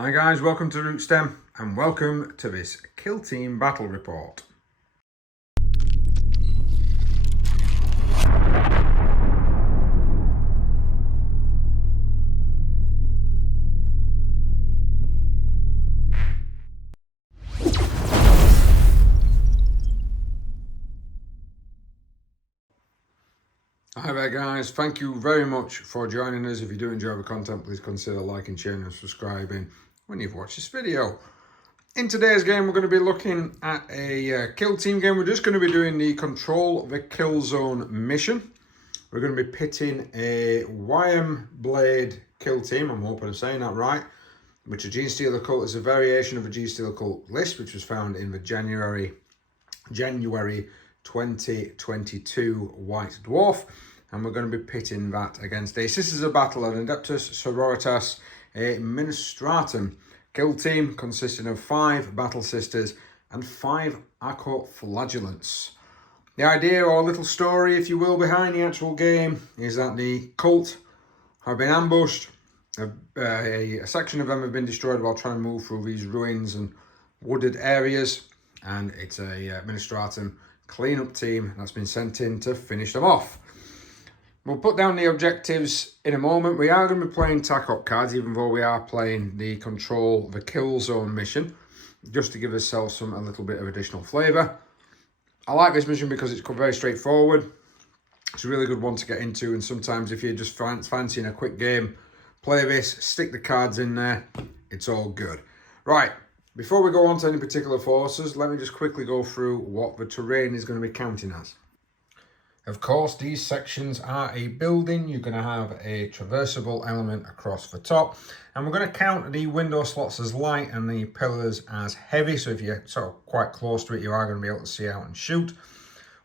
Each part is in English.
Hi guys, welcome to Rootstem and welcome to this Kill Team Battle Report. Hi there guys, thank you very much for joining us. If you do enjoy the content, please consider liking, sharing and subscribing when you've watched this video. In today's game, we're going to be looking at a kill team game. We're just going to be doing the Control the Kill Zone mission. We're going to be pitting a Wyrmblade kill team, I'm hoping I'm saying that right, which a Genestealer Cult is a variation of a Genestealer Cult list, which was found in the January 2022 White Dwarf. And we're going to be pitting that against a Sisters of Battle, an Adepta Sororitas, a Ministratum kill team consisting of 5 Battle Sisters and 5 Arco-Flagellants. The idea, or little story, if you will, behind the actual game is that the cult have been ambushed. A section of them have been destroyed while trying to move through these ruins and wooded areas. And it's a Ministratum cleanup team that's been sent in to finish them off. We'll put down the objectives in a moment. We are going to be playing TAC-op cards, even though we are playing the Control the Kill Zone mission, just to give ourselves a little bit of additional flavour. I like this mission because it's very straightforward. It's a really good one to get into, and sometimes if you're just fancying a quick game, play this, stick the cards in there, it's all good. Right, before we go on to any particular forces, let me just quickly go through what the terrain is going to be counting as. Of course, these sections are a building. You're going to have a traversable element across the top. And we're going to count the window slots as light and the pillars as heavy. So if you're sort of quite close to it, you are going to be able to see out and shoot.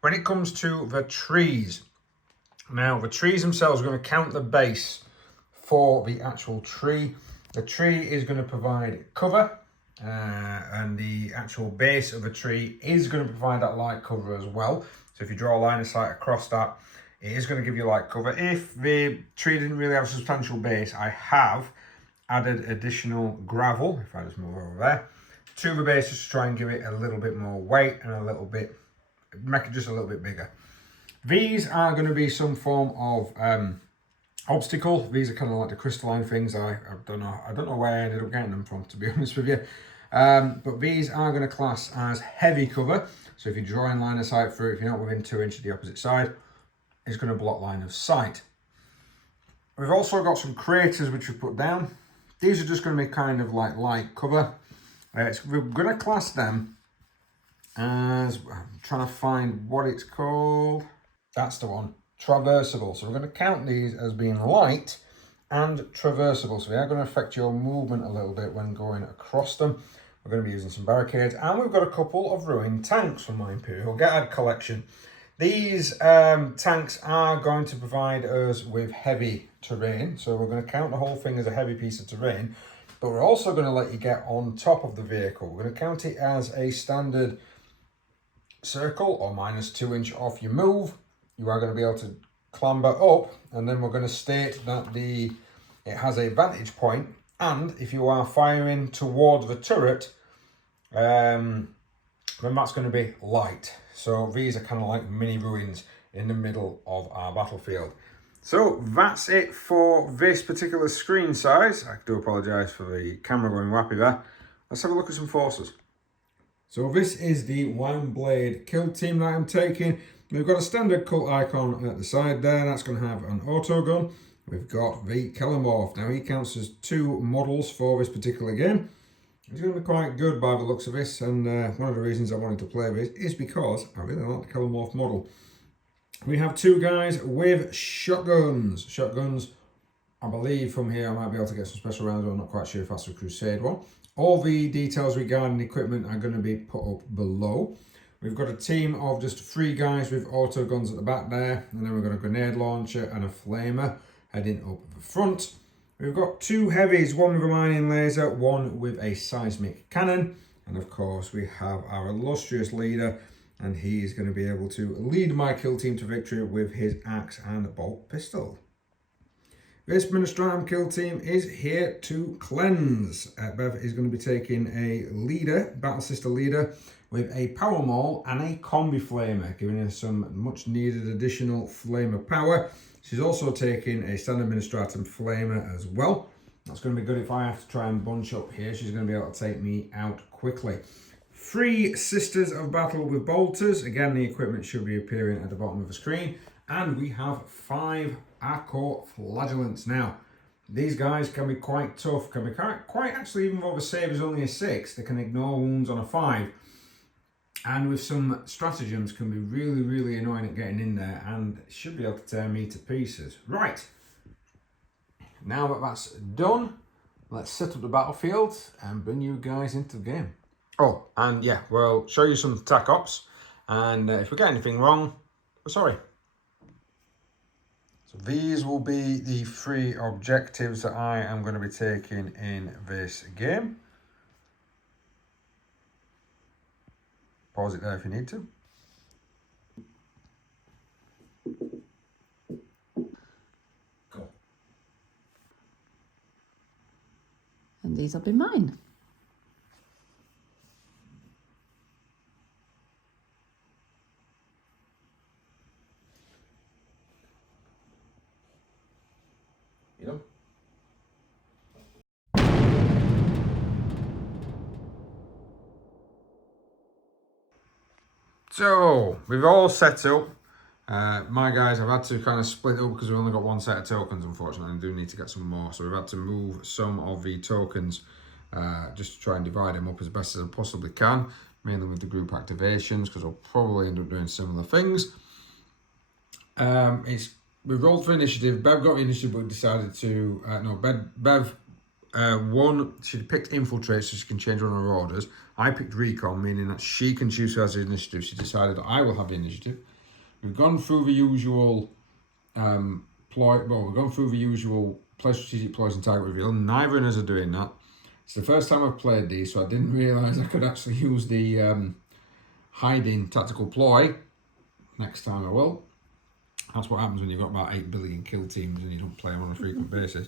When it comes to the trees, now the trees themselves are going to count the base for the actual tree. The tree is going to provide cover. And the actual base of the tree is going to provide that light cover as well. So if you draw a line of sight across that, it is going to give you light cover. If the tree didn't really have a substantial base, I have added additional gravel, if I just move over there, to the base just to try and give it a little bit more weight and a little bit, make it just a little bit bigger. These are going to be some form of obstacle. These are kind of like the crystalline things. I don't know where I ended up getting them from, to be honest with you. But these are going to class as heavy cover. So if you draw in line of sight through, if you're not within 2 inches of the opposite side, it's going to block line of sight. We've also got some craters which we've put down. These are just going to be kind of like light cover. We're going to class them as, I'm trying to find what it's called. That's the one, traversable. So we're going to count these as being light and traversable. So they are going to affect your movement a little bit when going across them. We're going to be using some barricades, and we've got a couple of ruined tanks from my Imperial Guard collection. These tanks are going to provide us with heavy terrain, so we're going to count the whole thing as a heavy piece of terrain, but we're also going to let you get on top of the vehicle. We're going to count it as a standard circle, or -2 inch off your move. You are going to be able to clamber up, and then we're going to state that it has a vantage point. And if you are firing toward the turret, then that's going to be light. So these are kind of like mini ruins in the middle of our battlefield. So that's it for this particular screen size. I do apologise for the camera going wappy there. Let's have a look at some forces. So this is the Wyrmblade kill team that I'm taking. We've got a standard cult icon at the side there. That's going to have an auto gun. We've got the Kellamorph. Now he counts as 2 models for this particular game. He's going to be quite good by the looks of this, and one of the reasons I wanted to play this is because I really like the Kellamorph model. We have 2 guys with shotguns. Shotguns, I believe from here I might be able to get some special rounds. I'm not quite sure if that's a Crusade one. All the details regarding equipment are going to be put up below. We've got a team of just 3 guys with auto guns at the back there, and then we've got a grenade launcher and a flamer heading up the front. We've got 2 heavies, one with a mining laser, one with a seismic cannon. And of course we have our illustrious leader, and he is going to be able to lead my kill team to victory with his axe and bolt pistol. This Ministratum kill team is here to cleanse. Bev is going to be taking a leader, Battle Sister leader, with a Power Maul and a Combi Flamer, giving her some much needed additional Flamer power. She's also taking a Standard Ministratum Flamer as well. That's going to be good if I have to try and bunch up here. She's going to be able to take me out quickly. 3 Sisters of Battle with Bolters. Again, the equipment should be appearing at the bottom of the screen. And we have 5 Arco-Flagellants. Now, these guys can be quite tough, can be quite actually, even though the save is only a 6, they can ignore wounds on a 5. And with some stratagems can be really, really annoying at getting in there and should be able to tear me to pieces. Right, now that that's done, let's set up the battlefield and bring you guys into the game. Oh, and yeah, we'll show you some attack ops, and if we get anything wrong, we're sorry. So these will be the 3 objectives that I am going to be taking in this game. Pause it there if you need to. Go. And these will be mine. You know? So, we've all set up. My guys, I've had to kind of split up because we've only got 1 set of tokens, unfortunately. I do need to get some more. So we've had to move some of the tokens just to try and divide them up as best as I possibly can, mainly with the group activations, because I'll probably end up doing similar things. We rolled for initiative. Bev got the initiative, but decided to... Bev won. She picked infiltrate so she can change one of her orders. I picked recon, meaning that she can choose who has the initiative. She decided that I will have the initiative. We've gone through the usual we've gone through the usual play strategic ploys and target reveal. Neither of us are doing that. It's the first time I've played these, so I didn't realise I could actually use the hiding tactical ploy. Next time I will. That's what happens when you've got about 8 billion kill teams and you don't play them on a frequent basis.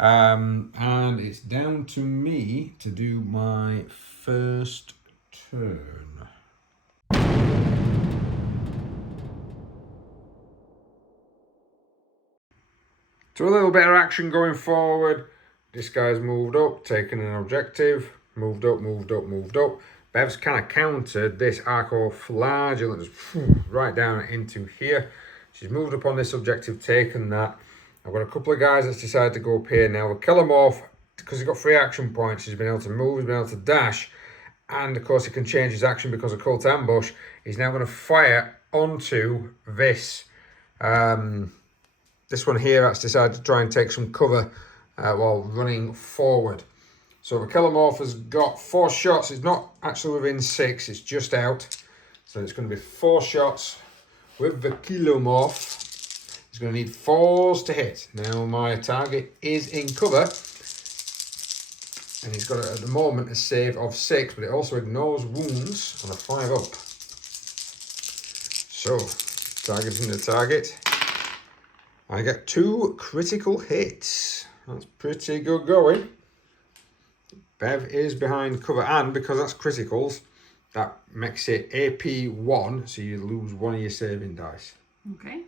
And it's down to me to do my first turn. So a little bit of action going forward. This guy's moved up, taken an objective, moved up, moved up, moved up. Bev's kind of countered this Arco-Flagellant just right down into here. She's moved up on this objective, taken that. I've got a couple of guys that's decided to go up here now. The Killamorph, because he's got 3 action points, he's been able to move, he's been able to dash, and of course he can change his action because of Cult Ambush. He's now going to fire onto this this one here that's decided to try and take some cover while running forward. So the Killamorph has got 4 shots. It's not actually within 6, it's just out. So it's going to be 4 shots with the Killamorph. He's going to need 4s to hit. Now my target is in cover. And he's got at the moment a save of 6, but it also ignores wounds on a 5 up. So, targeting the target. I get 2 critical hits. That's pretty good going. Bev is behind cover, and because that's criticals, that makes it AP 1, so you lose 1 of your saving dice. Okay.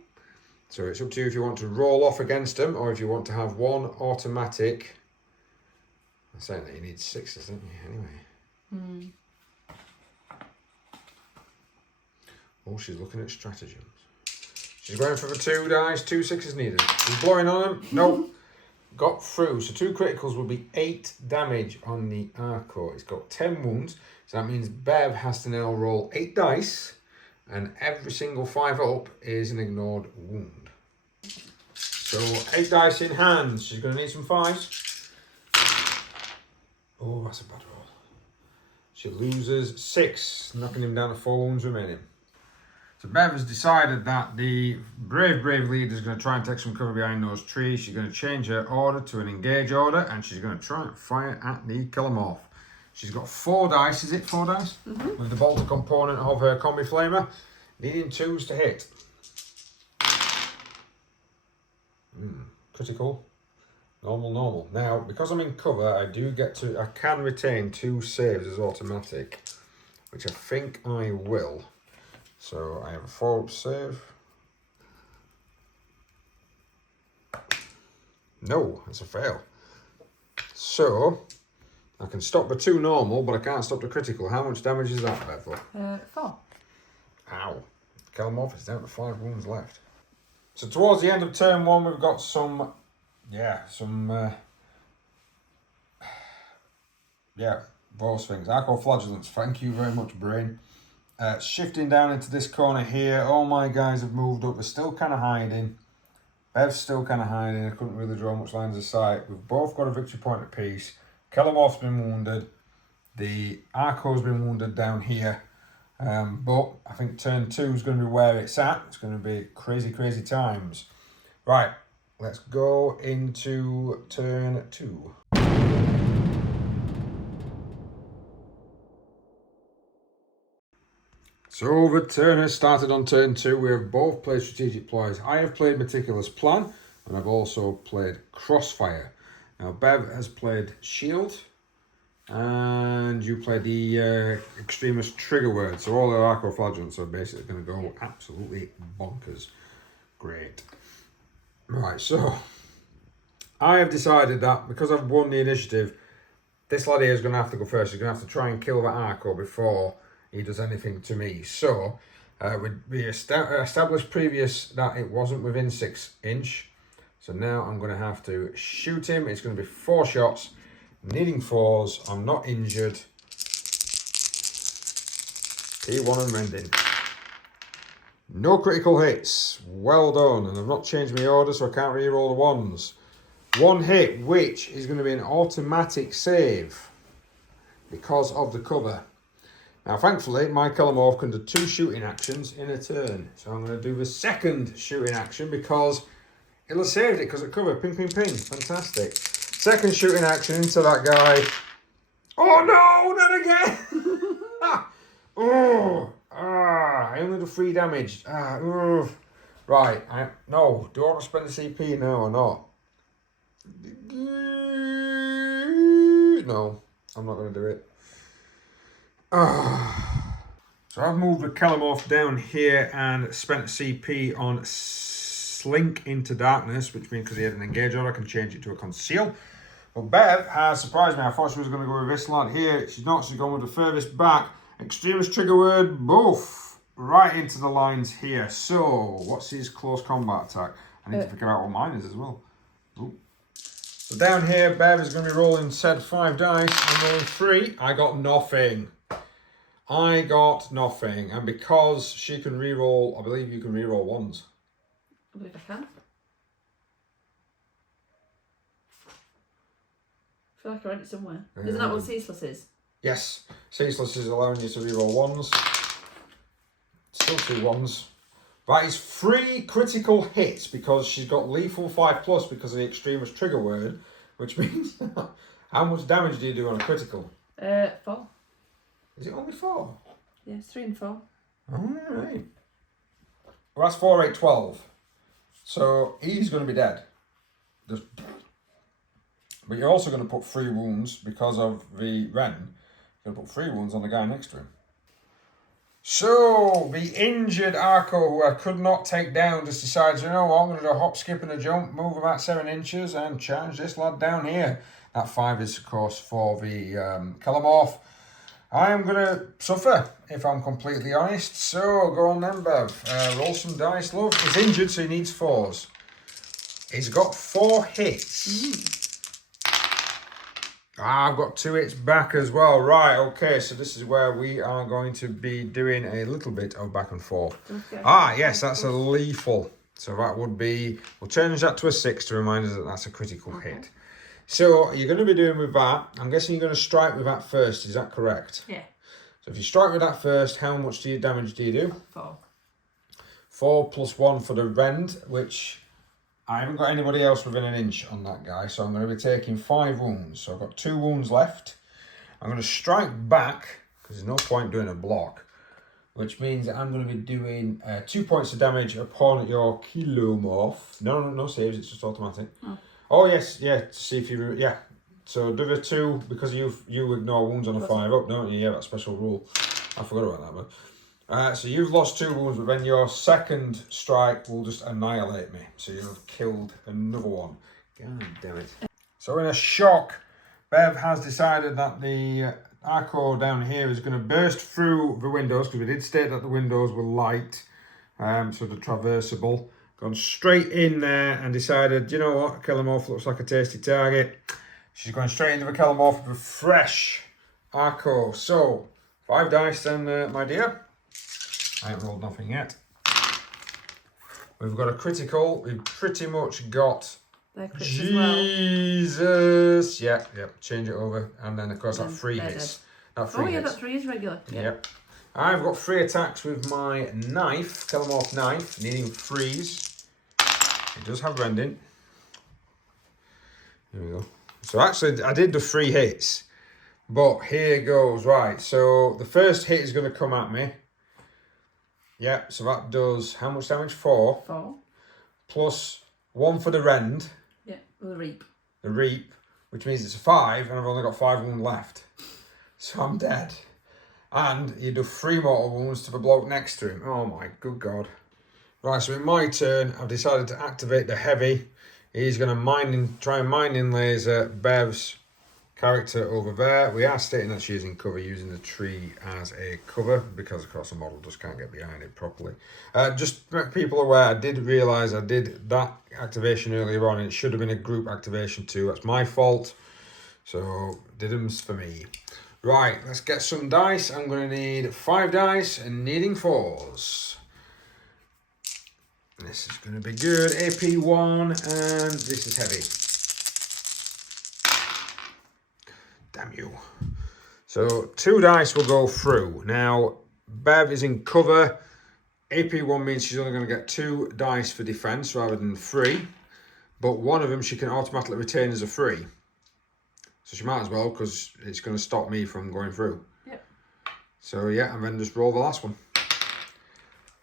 So it's up to you if you want to roll off against them, or if you want to have 1 automatic. I'm saying that you need 6s, don't you, anyway? Oh, she's looking at stratagems. She's going for the 2 dice, 2 6s needed. She's blowing on them. Nope. Got through. So 2 criticals will be 8 damage on the Arco. It's got 10 wounds. So that means Bev has to now roll 8 dice. And every single 5 up is an ignored wound. So 8 dice in hand. She's going to need some 5s. Oh, that's a bad roll. She loses 6, knocking him down to 4 wounds remaining. So Bev has decided that the brave leader is going to try and take some cover behind those trees. She's going to change her order to an engage order, and she's going to try and fire at the Killamorph. She's got 4 dice, is it 4 dice? With the bolter component of her combi flamer, needing 2s to hit. Critical. Normal, normal. Now, because I'm in cover, I can retain 2 saves as automatic, which I think I will. So I have a 4-up save. No, that's a fail. So, I can stop the 2 normal, but I can't stop the critical. How much damage is that, Bethel? 4. Ow. Kelemorph is down to 5 wounds left. So towards the end of turn 1, we've got some those things. Arco-Flagellants, thank you very much, Brain. Shifting down into this corner here, all my guys have moved up. They're still kind of hiding. Bev's still kind of hiding. I couldn't really draw much lines of sight. We've both got a victory point apiece. Kelemorph's been wounded. The Arco's been wounded down here. But I think turn 2 is going to be where it's at. It's going to be crazy, crazy times. Right, let's go into turn 2. So the turn has started on turn 2. We have both played strategic ploys. I have played Meticulous Plan, and I've also played Crossfire. Now Bev has played Shield, and you played the Extremist Trigger Word. So all the Arco-Flagellants are basically going to go absolutely bonkers. Great. Right, so I have decided that because I've won the initiative, this lad here is going to have to go first. He's going to have to try and kill that Arco before he does anything to me. So we established previous that it wasn't within 6 inch. So now I'm going to have to shoot him. It's going to be 4 shots, needing 4s. I'm not injured. P1 and Rending. No critical hits. Well done. And I've not changed my order, so I can't re-roll the 1s. 1 hit, which is going to be an automatic save because of the cover. Now, thankfully, my Kelemorph can do 2 shooting actions in a turn. So I'm going to do the second shooting action because it'll have saved it because it covered. Ping, ping, ping. Fantastic. Second shooting action into that guy. Oh, no, not again. I only do 3 damage. Right. No, do I want to spend the CP now or not? No, I'm not going to do it. So I've moved the Kelemorph down here and spent CP on Slink into Darkness, which means because he had an engage order, I can change it to a Conceal. But Bev has surprised me. I thought she was going to go with this lad here. She's not. She's gone with the furthest back. Extremist Trigger Word, both right into the lines here. So, what's his close combat attack? I need to figure out what mine is as well. Ooh. So down here, Bev is going to be rolling said 5 dice. I'm rolling 3. I got nothing. I got nothing. And because she can re-roll, I believe you can re-roll 1s. I believe I can. I feel like I read it somewhere. Isn't that what Ceaseless is? Yes. Ceaseless is allowing you to re-roll 1s. Still 2 1s. That is 3 critical hits because she's got lethal 5+ because of the Extremist Trigger Word, which means how much damage do you do on a critical? 4. Is it only 4? Yeah, it's 3 and 4. Alright. Well, that's 4, 8, 12. So he's going to be dead. But you're also going to put 3 wounds because of the Ren. You're going to put 3 wounds on the guy next to him. So, the injured Arco, who I could not take down, just decides, you know what, I'm going to do a hop, skip and a jump, move about 7 inches and charge this lad down here. That 5 is, of course, for the Kelemorph. I am going to suffer, if I'm completely honest. So, go on then, Bev. Roll some dice, love. He's injured, so he needs 4s. He's got 4 hits. I've got 2 hits back as well. Right, okay, so this is where we are going to be doing a little bit of back and forth. Okay. Yes, that's a lethal. So that would be, we'll change that to a 6 to remind us that that's a critical hit. So you're going to be doing with that. I'm guessing you're going to strike with that first, is that correct? Yeah. So if you strike with that first, how much damage do you do? 4. 4 plus 1 for the rend, which I haven't got anybody else within an inch on that guy, so I'm going to be taking 5 wounds. So I've got 2 wounds left. I'm going to strike back, because there's no point doing a block, which means that I'm going to be doing 2 points of damage upon your Kelemorph. No saves, it's just automatic. Oh yes, yeah. To see if you yeah. So do the 2 because you ignore wounds on a 5-up, don't you? Yeah, that's a special rule. I forgot about that one. So you've lost 2 wounds, but then your second strike will just annihilate me. So you'll have killed another one. God damn it. So in a shock, Bev has decided that the Arco down here is going to burst through the windows, because we did state that the windows were light, so they're traversable. Gone straight in there and decided, you know what, Kellamorph looks like a tasty target. She's going straight into the Kellamorph with a fresh Arco. So, 5 dice then, my dear. I haven't rolled nothing yet. We've got a critical. We've pretty much got Jesus. Well. Yep. Change it over. And then, of course, that 3 hits. That 3 hits. That 3 is regular. Yep. I've got 3 attacks with my knife, Kellamorph knife, needing 3s. It does have rending. There we go. So actually, I did the 3 hits, but here goes, right. So the first hit is going to come at me. Yep, so that does how much damage? 4. 4. Plus 1 for the rend. Yeah, the reap. The reap, which means it's a 5, and I've only got 5 wounds left. So I'm dead. And you do 3 mortal wounds to the bloke next to him. Oh my good God. Right, so in my turn, I've decided to activate the heavy. He's going to try and mining laser Bev's character over there. We are stating that she's in cover, using the tree as a cover, because of course the model just can't get behind it properly. Just to make people aware, I did realise I did that activation earlier on, and it should have been a group activation too. That's my fault. So, didn't for me. Right, let's get some dice. I'm going to need 5 dice and needing 4s. This is going to be good. AP 1, and this is heavy. Damn you. So 2 dice will go through. Now, Bev is in cover. AP 1 means she's only going to get 2 dice for defense rather than 3. But one of them she can automatically retain as a 3. So she might as well, because it's going to stop me from going through. Yep. So yeah, and then just roll the last one.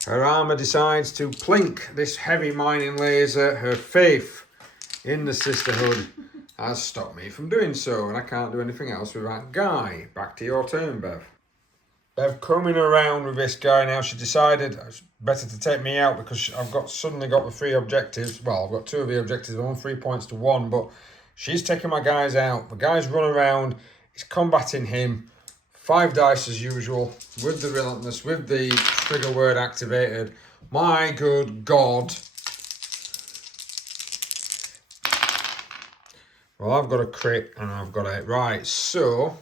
Her armour decides to plink this heavy mining laser. Her faith in the sisterhood has stopped me from doing so, and I can't do anything else with that guy. Back to your turn, Bev. Bev coming around with this guy now. She decided it's better to take me out, because I've suddenly got the 3 objectives. Well, I've got 2 of the objectives. I'm on 3 points to 1, but she's taking my guys out. The guys run around. He's combating him. 5 dice as usual, with the relentless, with the trigger word activated. My good God. Well, I've got a crit and I've got a... Right, so...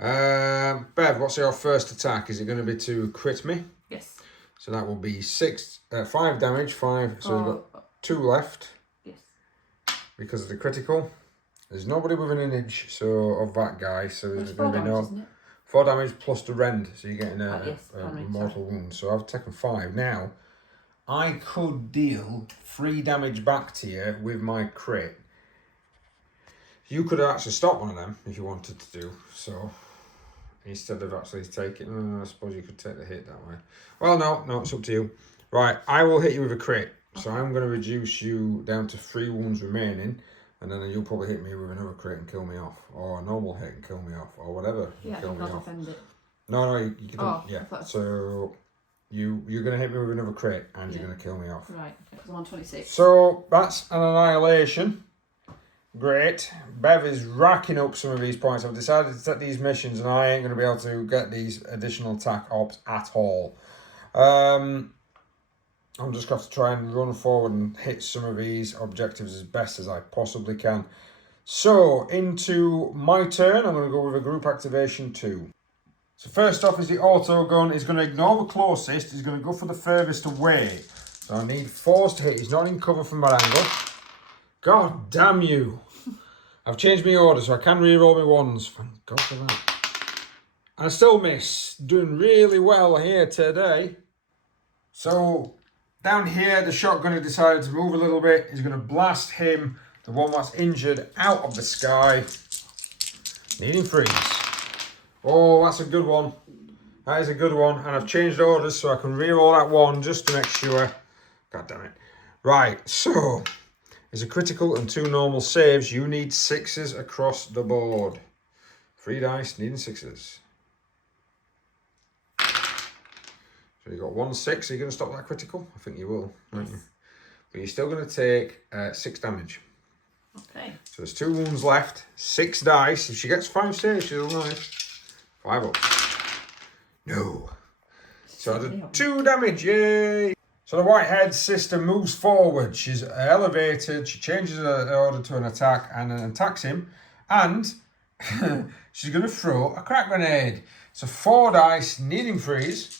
Bev, what's your first attack? Is it going to be to crit me? Yes. So that will be 5 damage, 5. So we've got 2 left. Yes. Because of the critical. There's nobody with an image of that guy, so there's going to be no... 4 damage plus the rend, so you're getting a mortal wound. So I've taken 5. Now, I could deal 3 damage back to you with my crit. You could have actually stopped one of them if you wanted to do so. Instead of actually taking... I suppose you could take the hit that way. Well, no, it's up to you. Right, I will hit you with a crit. So I'm going to reduce you down to 3 wounds remaining. And then you'll probably hit me with another crit and kill me off. Or a normal hit and kill me off. Or whatever. Yeah, kill me off. It. No, you can... yeah. So you're going to hit me with another crit and you're going to kill me off. Right, because I'm on 26. So that's an annihilation. Great. Bev is racking up some of these points. I've decided to take these missions and I ain't going to be able to get these additional attack ops at all. I'm just going to have to try and run forward and hit some of these objectives as best as I possibly can. So, into my turn, I'm going to go with a group activation 2. So first off is the auto gun. He's going to ignore the closest. He's going to go for the furthest away. So I need 4s to hit. He's not in cover from that angle. God damn you. I've changed my order so I can re-roll my 1s. Thank God for that. And I still miss. Doing really well here today. So... down here, the shotgun has decided to move a little bit. He's going to blast him, the one that's injured, out of the sky. Needing 3s. Oh, that's a good one. That is a good one. And I've changed orders so I can re-roll that 1 just to make sure. God damn it. Right, so is a critical and 2 normal saves. You need 6s across the board. 3 dice, needing 6s. So you got 1 6. Are you going to stop that critical? I think you will, aren't you? But you're still going to take 6 damage. Okay. So there's 2 wounds left. 6 dice. If she gets 5 saves, she's alive. 5 up. No. So I did 2 damage. Yay! So the Whitehead sister moves forward. She's elevated. She changes her order to an attack and then attacks him. And she's going to throw a crack grenade. So 4 dice, needing freeze.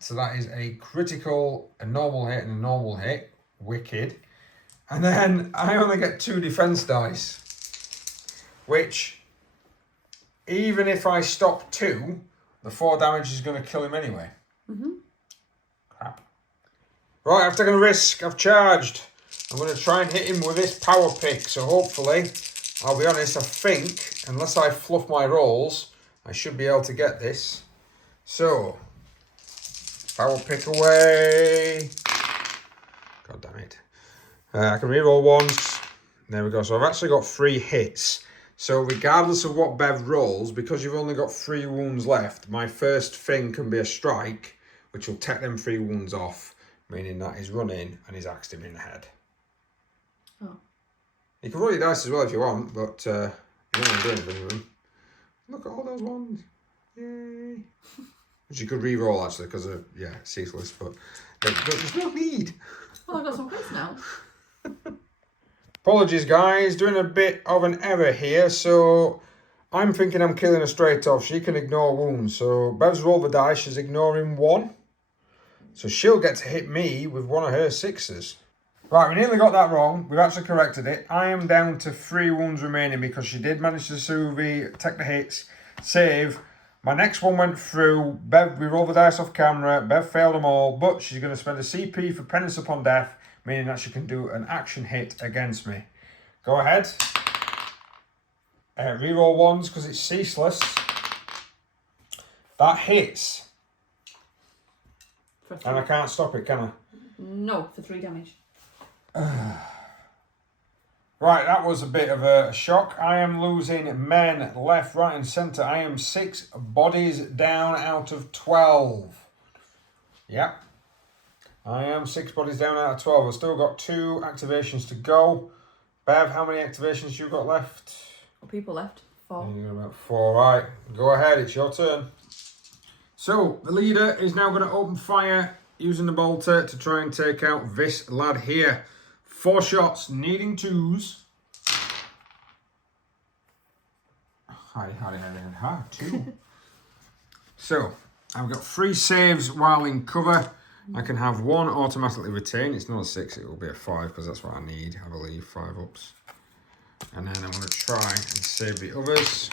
So that is a critical, a normal hit and a normal hit. Wicked. And then I only get 2 defense dice. Which, even if I stop 2, the 4 damage is going to kill him anyway. Crap. Right, I've taken a risk. I've charged. I'm going to try and hit him with this power pick. So hopefully, I'll be honest, I think, unless I fluff my rolls, I should be able to get this. So, power pick away. God damn it. I can reroll once. There we go. So I've actually got 3 hits. So regardless of what Bev rolls, because you've only got 3 wounds left, my first thing can be a strike, which will take them 3 wounds off, meaning that he's running and he's axed him in the head. Oh. You can roll your dice as well if you want, but you don't want to do anything with them. Look at all those ones. Yay. Which you could re-roll actually, because of, yeah, ceaseless, but there's no need. Well, I've got some quiz now. Apologies guys, doing a bit of an error here, so I'm thinking I'm killing her straight off. She can ignore wounds, so Bev's rolled the dice, she's ignoring 1. So she'll get to hit me with one of her 6s. Right, we nearly got that wrong. We've actually corrected it. I am down to 3 wounds remaining because she did manage to take the hits, save. My next one went through. Bev, we rolled the dice off camera. Bev failed them all, but she's going to spend a CP for penance upon death, meaning that she can do an action hit against me. Go ahead. Reroll ones because it's ceaseless. That hits. And I can't stop it, can I? No, for 3 damage. Right, that was a bit of a shock. I am losing men left, right and centre. I am 6 bodies down out of 12. Yep. I am 6 bodies down out of 12. I've still got 2 activations to go. Bev, how many activations you got left? What people left? 4. You got about 4. Right, go ahead. It's your turn. So, the leader is now going to open fire using the bolter to try and take out this lad here. 4 shots, needing 2s. Hi, 2. So, I've got 3 saves while in cover. I can have 1 automatically retain. It's not a 6, it will be a 5 because that's what I need, I believe, 5 ups. And then I'm going to try and save the others.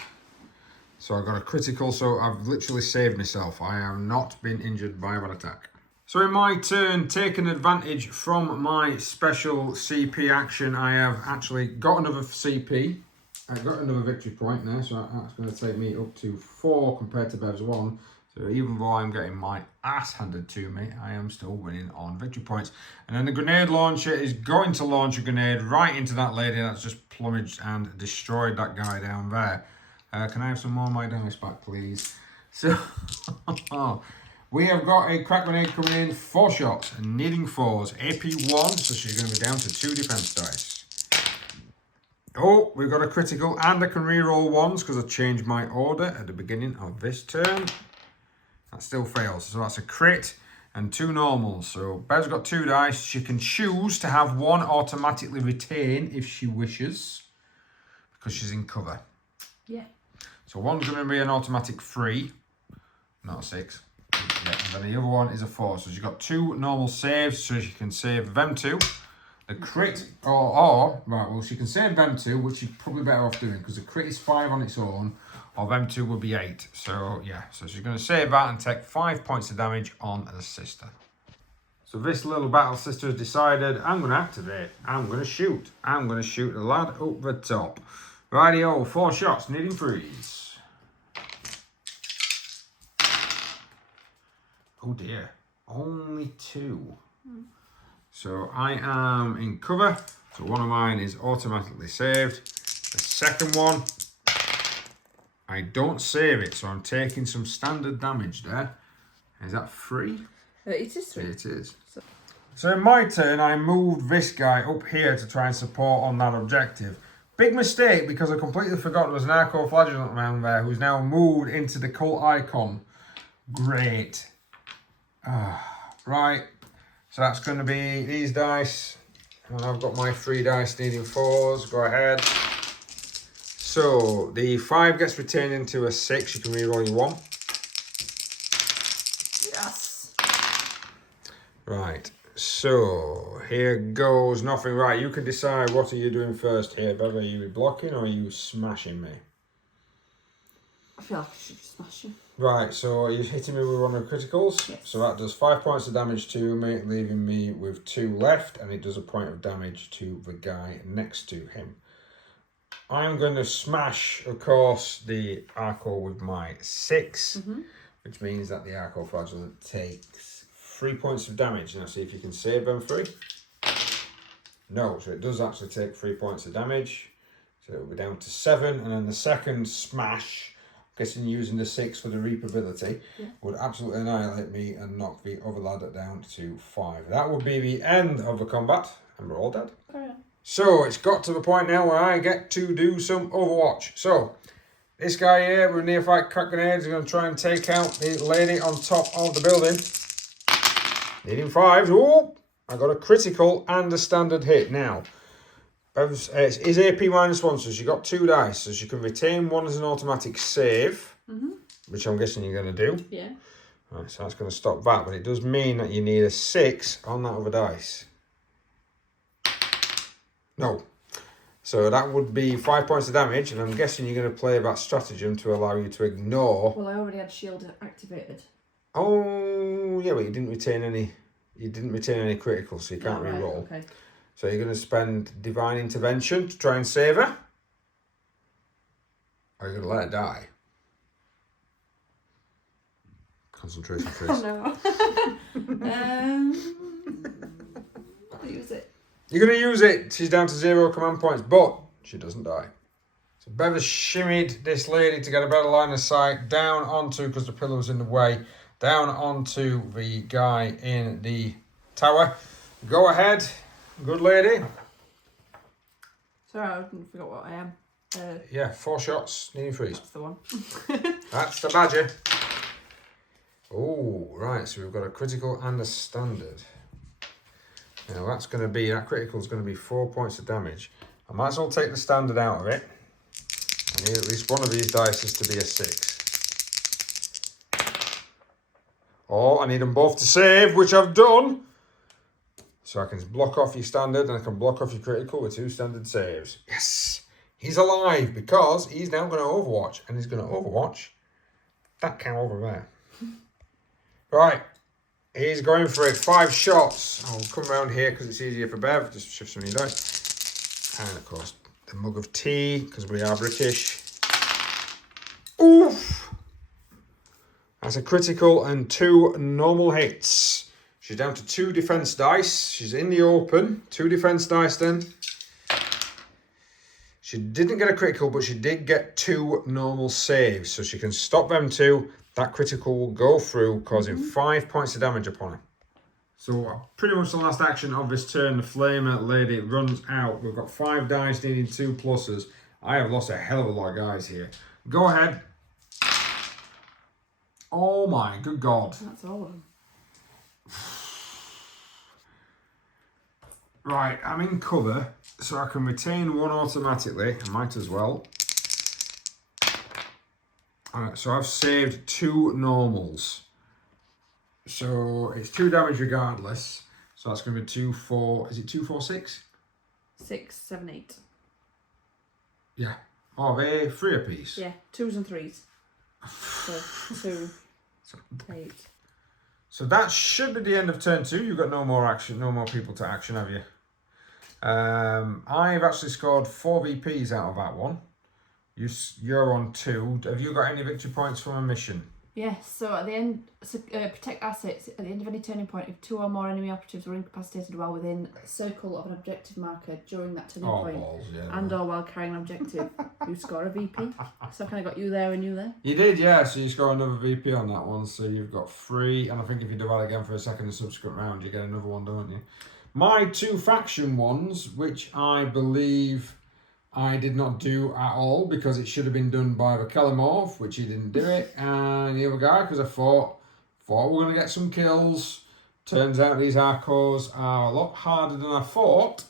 So I got a critical, so I've literally saved myself. I have not been injured by that attack. So in my turn, taking advantage from my special CP action, I have actually got another CP. I've got another victory point there, so that's going to take me up to 4 compared to Bev's 1. So even though I'm getting my ass handed to me, I am still winning on victory points. And then the grenade launcher is going to launch a grenade right into that lady that's just plumaged and destroyed that guy down there. Can I have some more of my dice back, please? So, we have got a crack grenade coming in, 4 shots, and needing 4s. AP 1, so she's going to be down to 2 defense dice. Oh, we've got a critical, and I can reroll 1s because I changed my order at the beginning of this turn. That still fails, so that's a crit and 2 normals. So Bev's got 2 dice. She can choose to have 1 automatically retain if she wishes, because she's in cover. Yeah. So one's going to be an automatic 3, not a 6. Yeah, and then the other one is a 4. So she's got 2 normal saves, so she can save them 2. The crit, right, well, she can save them 2, which she's probably better off doing, because the crit is 5 on its own, or them 2 would be 8. So, yeah, so she's going to save that and take 5 points of damage on the sister. So this little battle sister has decided, I'm going to activate, I'm going to shoot. I'm going to shoot the lad up the top. Rightio, 4 shots, needing freeze. Oh dear, only 2. So I am in cover. So one of mine is automatically saved. The second one, I don't save it, so I'm taking some standard damage there. Is that 3? It is 3. It is. So in my turn, I moved this guy up here to try and support on that objective. Big mistake, because I completely forgot there was an Arco-Flagellant around there who's now moved into the cult icon. Great. Right. So that's going to be these dice. And I've got my 3 dice needing 4s. Go ahead. So the 5 gets returned into a 6. You can reroll your 1. Yes. Right. So here goes nothing. Right. You can decide what are you doing first here, Bev. Are you blocking or are you smashing me? I feel like I should smash you. Right, so you're hitting me with one of the criticals. Yes. So that does 5 points of damage to me, leaving me with 2 left, and it does a point of damage to the guy next to him. I'm going to smash, of course, the Arco with my 6, which means that the Arco-Flagellant takes 3 points of damage. Now see if you can save them 3. No, so it does actually take 3 points of damage. So it'll be down to 7, and then the second smash, guessing using the 6 for the reapability, would absolutely annihilate me and knock the other lad down to 5. That would be the end of the combat, and we're all dead. Carry on. So it's got to the point now where I get to do some Overwatch. So this guy here with neophyte crack grenades is going to try and take out the lady on top of the building. Needing 5s. Oh, I got a critical and a standard hit now. It's AP -1, so she got 2 dice, so she can retain 1 as an automatic save, which I'm guessing you're going to do. Yeah. Right, so that's going to stop that, but it does mean that you need a 6 on that other dice. No. So that would be 5 points of damage, and I'm guessing you're going to play that stratagem to allow you to ignore. Well, I already had shield activated. Oh, yeah, but you didn't retain any. You didn't retain any critical, so you can't Right, re-roll. okay. So you're going to spend Divine Intervention to try and save her? Or are you going to let her die? Concentration freeze. Oh no. I'll use it. You're going to use it. She's down to 0 command points, but she doesn't die. So Bev has shimmied this lady to get a better line of sight down onto, because the pillar was in the way, down onto the guy in the tower. Go ahead. Good lady. Sorry, I forgot what I am. Yeah, 4 shots, needing freeze. That's the one. That's the badger. Oh, right, so we've got a critical and a standard. Now that's going to be, that critical is going to be 4 points of damage. I might as well take the standard out of it. I need at least one of these dice to be a 6. Oh, I need them both to save, which I've done. So I can block off your standard and I can block off your critical with 2 standard saves. Yes! He's alive because he's now going to Overwatch. And he's going to Overwatch that cow over there. Right. He's going for it. 5 shots. I'll come around here because it's easier for Bev. Just shift some of your dice. And of course, the mug of tea because we are British. Oof! That's a critical and 2 normal hits. She's down to 2 defense dice. She's in the open. 2 defense dice then. She didn't get a critical, but she did get 2 normal saves. So she can stop them 2. That critical will go through, causing 5 points of damage upon her. So pretty much the last action of this turn, the Flamer lady runs out. We've got 5 dice needing 2 pluses. I have lost a hell of a lot of guys here. Go ahead. Oh my good God. That's all of them. Right, I'm in cover, so I can retain 1 automatically. I might as well. Alright, so I've saved 2 normals. So it's 2 damage regardless. So that's going to be 2, 4. Is it 2, 4, 6? 6, 7, 8. Yeah. Oh, they 3 apiece. Yeah, 2s and 3s. So 2, 8. So that should be the end of turn 2. You've got no more action, no more people to action, have you? I've actually scored 4 VPs out of that one. You're on 2. Have you got any victory points from a mission? Yes, so at the end, protect assets. At the end of any turning point, if 2 or more enemy operatives were incapacitated while within a circle of an objective marker during that turning point, balls, yeah, and or while carrying an objective, you score a VP. So I kind of got you there and you there. You did, yeah, so you score another VP on that one, so you've got 3, and I think if you do that again for a second and subsequent round, you get another one, don't you? My 2 faction ones, which I believe I did not do at all, because it should have been done by the Kalimov, which he didn't do it, and the other guy, because I thought we're going to get some kills. Turns out these Arcos are a lot harder than I thought.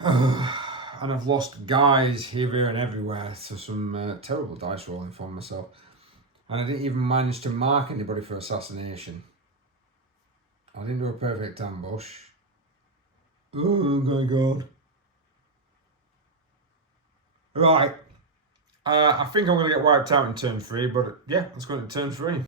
And I've lost guys here, there and everywhere to some terrible dice rolling for myself. And I didn't even manage to mark anybody for assassination. I didn't do a perfect ambush. Oh my god. Right. I think I'm going to get wiped out in turn 3, but yeah, let's go into turn 3.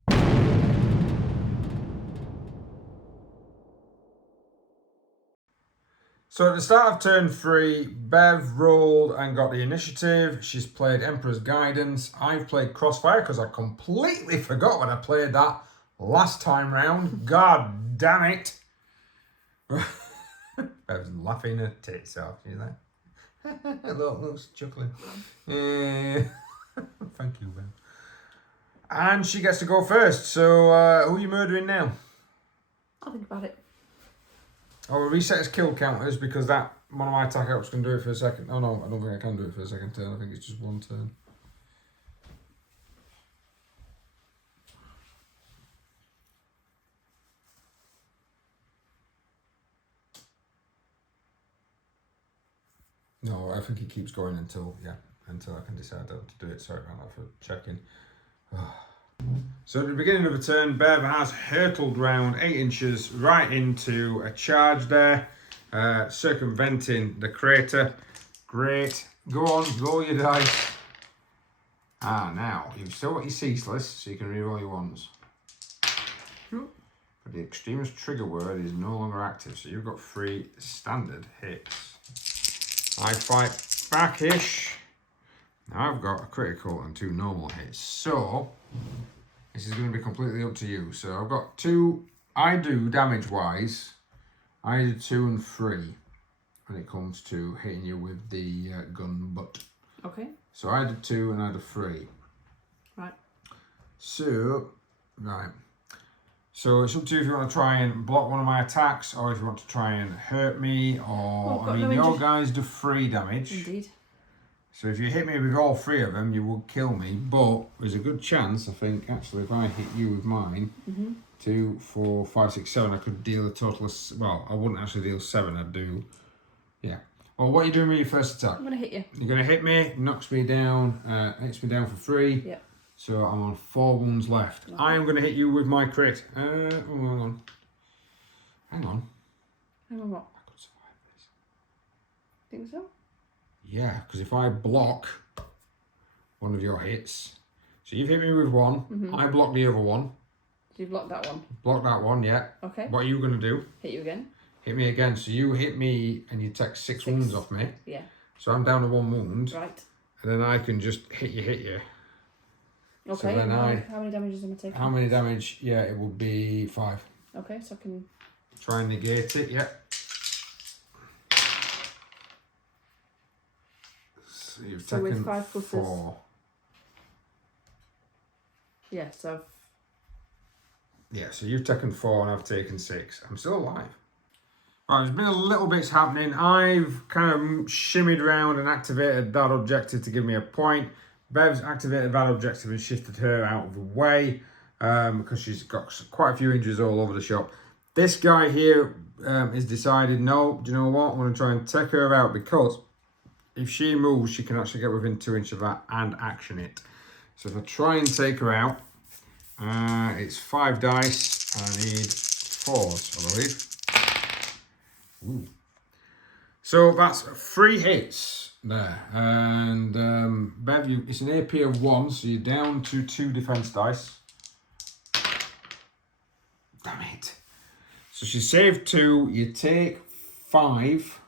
So at the start of turn 3, Bev rolled and got the initiative. She's played Emperor's Guidance. I've played Crossfire because I completely forgot when I played that last time round. God damn it. Bev's laughing her tits off. She's like, look, chuckling. Thank you, Bev. And she gets to go first. So who are you murdering now? I'll think about it. I will reset his kill counters because that one of my attack helps can do it for a second. Oh no, I don't think I can do it for a second turn. I think it's just one turn. No, I think he keeps going until I can decide to do it. Sorry about that for checking. So at the beginning of the turn, Bev has hurtled round 8 inches right into a charge there, circumventing the crater. Great. Go on, roll your dice. Now, you've still got your ceaseless, so you can reroll your ones. But the extremist trigger word is no longer active, so you've got 3 standard hits. I fight back-ish. Now I've got a critical and 2 normal hits, so this is going to be completely up to you. So I've got 2, I do damage-wise, I do 2 and 3 when it comes to hitting you with the gun butt. Okay. So I did 2 and I did 3. Right. So, right. So it's up to you if you want to try and block one of my attacks, or if you want to try and hurt me, or, I mean, your guys do 3 damage. Indeed. So if you hit me with all 3 of them, you will kill me, but there's a good chance, I think, actually, if I hit you with mine, 2, 4, 5, 6, 7, I could deal a total of, well, I wouldn't actually deal 7, I'd do, yeah. Well, what are you doing with your first attack? I'm going to hit you. You're going to hit me, knocks me down, hits me down for 3. Yeah. So I'm on 4 wounds left. Okay. I am going to hit you with my crit. Oh, hang on. Hang on. Hang on what? I could survive this. Think so? Yeah, because if I block one of your hits, so you've hit me with 1, I block the other one. So you blocked that one? Block that one, yeah. Okay. What are you going to do? Hit you again. Hit me again. So you hit me and you take 6 wounds off me. Yeah. So I'm down to 1 wound. Right. And then I can just hit you. Okay. So then how many damages am I taking? How many damage? Yeah, it will be 5. Okay, so I can... Try and negate it, yeah. So you've taken with 5 pluses. 4. Yeah, so... Yeah, so you've taken 4 and I've taken 6. I'm still alive. Right, there's been a little bits happening. I've kind of shimmied around and activated that objective to give me a point. Bev's activated that objective and shifted her out of the way because she's got quite a few injuries all over the shop. This guy here has decided, no, do you know what? I'm going to try and take her out because if she moves, she can actually get within 2 inches of that and action it. So if I try and take her out, it's 5 dice. I need 4s, I believe. Ooh. So that's 3 hits there. And Bev, it's an AP of 1, so you're down to 2 defense dice. Damn it. So she saved 2, you take 5.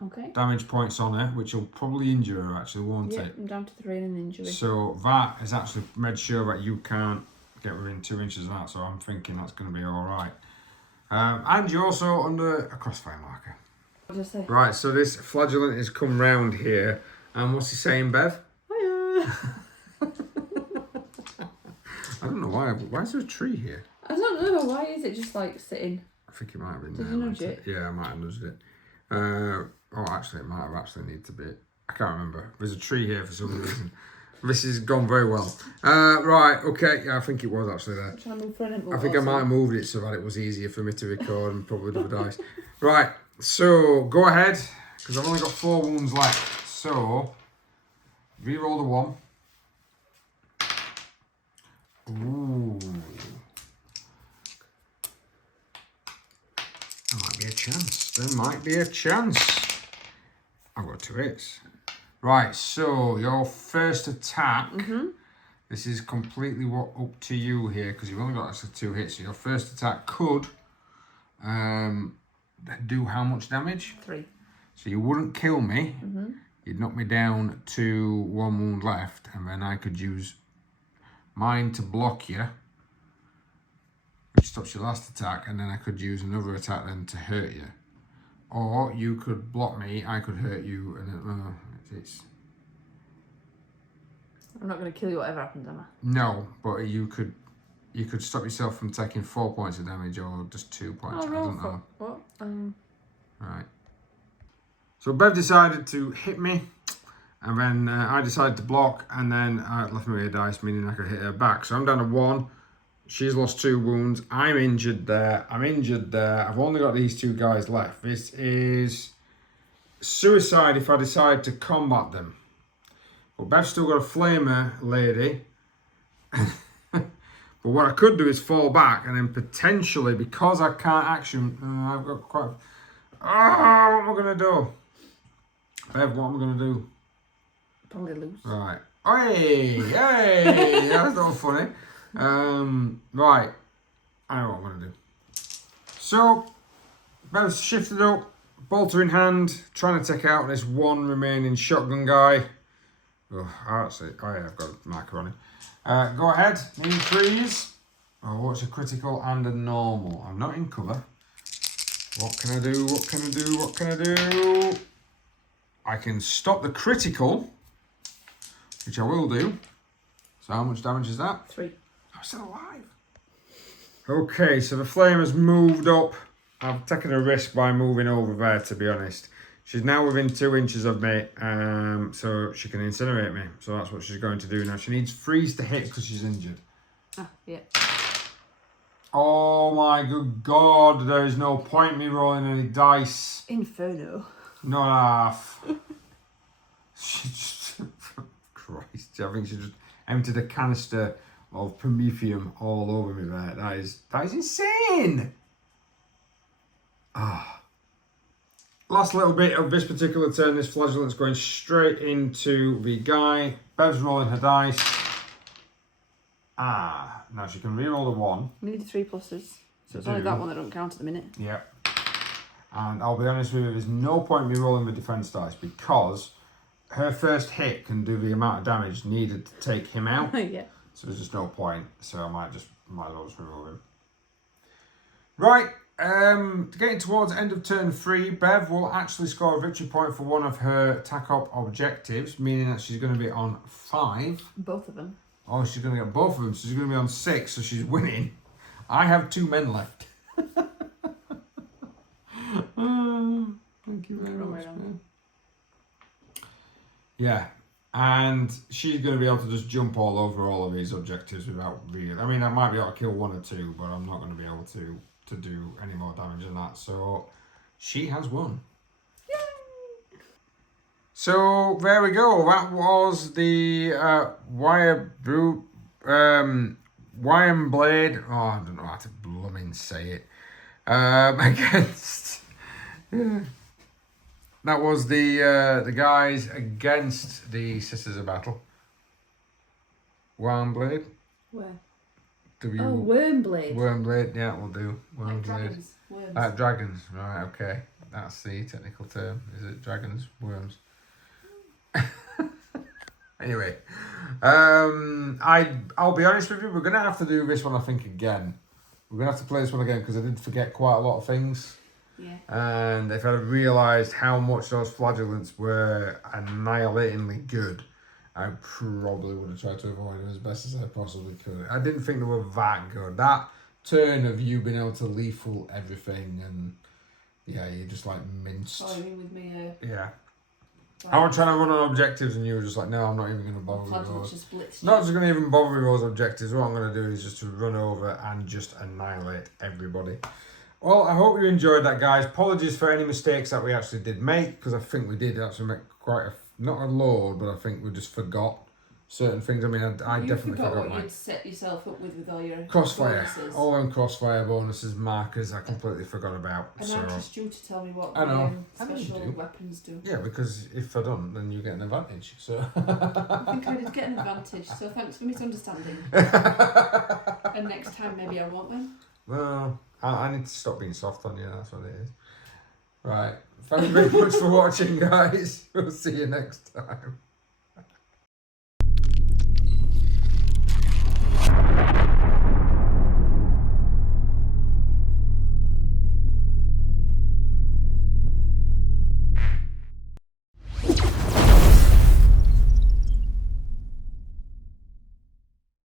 Okay. damage points on her, which will probably injure her actually, won't Yeah, it? I'm down to 3 and an injury. So that has actually made sure that you can't get within 2 inches of that, so I'm thinking that's going to be alright. And you're also under a crossfire marker. What did I say? Right, so this flagellant has come round here, and what's he saying, Bev? Hiya. I don't know why. Why is there a tree here? I don't know. Why is it just like sitting? I think it might have been Did there. you nudge it? Yeah, I might have nudged it. Oh, actually, it might have actually need to be. I can't remember. There's a tree here for some reason. This has gone very well. Right, okay. Yeah, I think it was actually there. Try and move for an I think I might have moved it so that it was easier for me to record and probably do the dice. Right, so go ahead, because I've only got 4 wounds left. So, re-roll the 1. Ooh. There might be a chance. There might be a chance. I've got 2 hits. Right, so your first attack. This is completely up to you here because you've only got actually 2 hits. So your first attack could do how much damage? 3. So you wouldn't kill me. You'd knock me down to 1 wound left, and then I could use mine to block you, which stops your last attack, and then I could use another attack then to hurt you. Or you could block me, I could hurt you, and it's... I'm not going to kill you whatever happens, am I? No, but you could stop yourself from taking 4 points of damage or just 2 points. I don't know. What? Right. So Bev decided to hit me, and then I decided to block, and then it left me with a dice, meaning I could hit her back. So I'm down to 1. She's lost 2 wounds. I'm injured there. I'm injured there. I've only got these 2 guys left. This is suicide if I decide to combat them. But Bev's still got a flamer lady. But what I could do is fall back, and then potentially, because I can't action, I've got quite... Oh, what am I going to do? Bev, what am I going to do? Probably lose. Right. Hey, hey, that's not funny. Right. I know what I'm going to do. So, Bev's shifted up, bolter in hand, trying to take out this 1 remaining shotgun guy. Oh, actually, oh yeah, I've got a marker on it. Go ahead, need 3s. Oh, it's a critical and a normal. I'm not in cover. What can I do? What can I do? What can I do? I can stop the critical, which I will do. So how much damage is that? 3. I'm still alive. Okay, so the flame has moved up. I've taken a risk by moving over there, to be honest. She's now within 2 inches of me, so she can incinerate me. So that's what she's going to do now. She needs 3s to hit because she's injured. Ah, yeah. Oh my good God, there is no point me rolling any dice. Inferno. Not half. She just... Christ, I think she just emptied a canister of promethium all over me there. That is insane! Ah. Last little bit of this particular turn, this flagellant's going straight into the guy. Bev's rolling her dice. Ah, now she can reroll the 1. We need 3 pluses. So it's only that one that don't count at the minute. Yep. And I'll be honest with you, there's no point me rolling the defense dice because her first hit can do the amount of damage needed to take him out. Yeah. So there's just no point. So I might as well just reroll him. Right. Getting towards the end of turn 3, Bev will actually score a victory point for one of her TACOP objectives, meaning that she's going to be on 5. Both of them. Oh, she's going to get both of them. So she's going to be on 6, so she's winning. I have 2 men left. Thank you very much. Yeah, and she's going to be able to just jump all over all of these objectives without really... I mean, I might be able to kill 1 or 2, but I'm not going to be able to do any more damage than that. So she has won. Yay! So there we go. That was the Wyrmblade. Oh, I don't know how to blooming say it. Against. That was the guys against the Sisters of Battle. Wyrmblade. Where? W. Oh, Wyrmblade. Wyrmblade, yeah, we'll do. Wyrmblade. Like dragons. Worms. Dragons, right, okay. That's the technical term. Is it dragons, worms? Anyway, I'll be honest with you. We're gonna have to do this one, I think, again. We're gonna have to play this one again because I did forget quite a lot of things. Yeah. And if I realised how much those flagellants were annihilatingly good, I probably would have tried to avoid them as best as I possibly could. I didn't think they were that good. That turn of you being able to lethal everything and yeah, you just like minced. Oh, you mean with me? Yeah. I was trying to run on objectives and you were just like, no, I'm not even going to bother with those. Not just going to even bother with those objectives. What I'm going to do is just to run over and just annihilate everybody. Well, I hope you enjoyed that, guys. Apologies for any mistakes that we actually did make, because I think we did actually make quite a, not a load, but I think we just forgot certain things. I mean, I definitely forgot what you'd set yourself up with all your crossfire, bonuses. all them crossfire bonuses, markers. I completely forgot about. And I trust you to tell me what special weapons do. Yeah, because if I don't, then you get an advantage. So I think I did get an advantage. So thanks for misunderstanding. And next time maybe I won't then. Well, I need to stop being soft on you. That's what it is. Right. Thank you very much for watching, guys. We'll see you next time.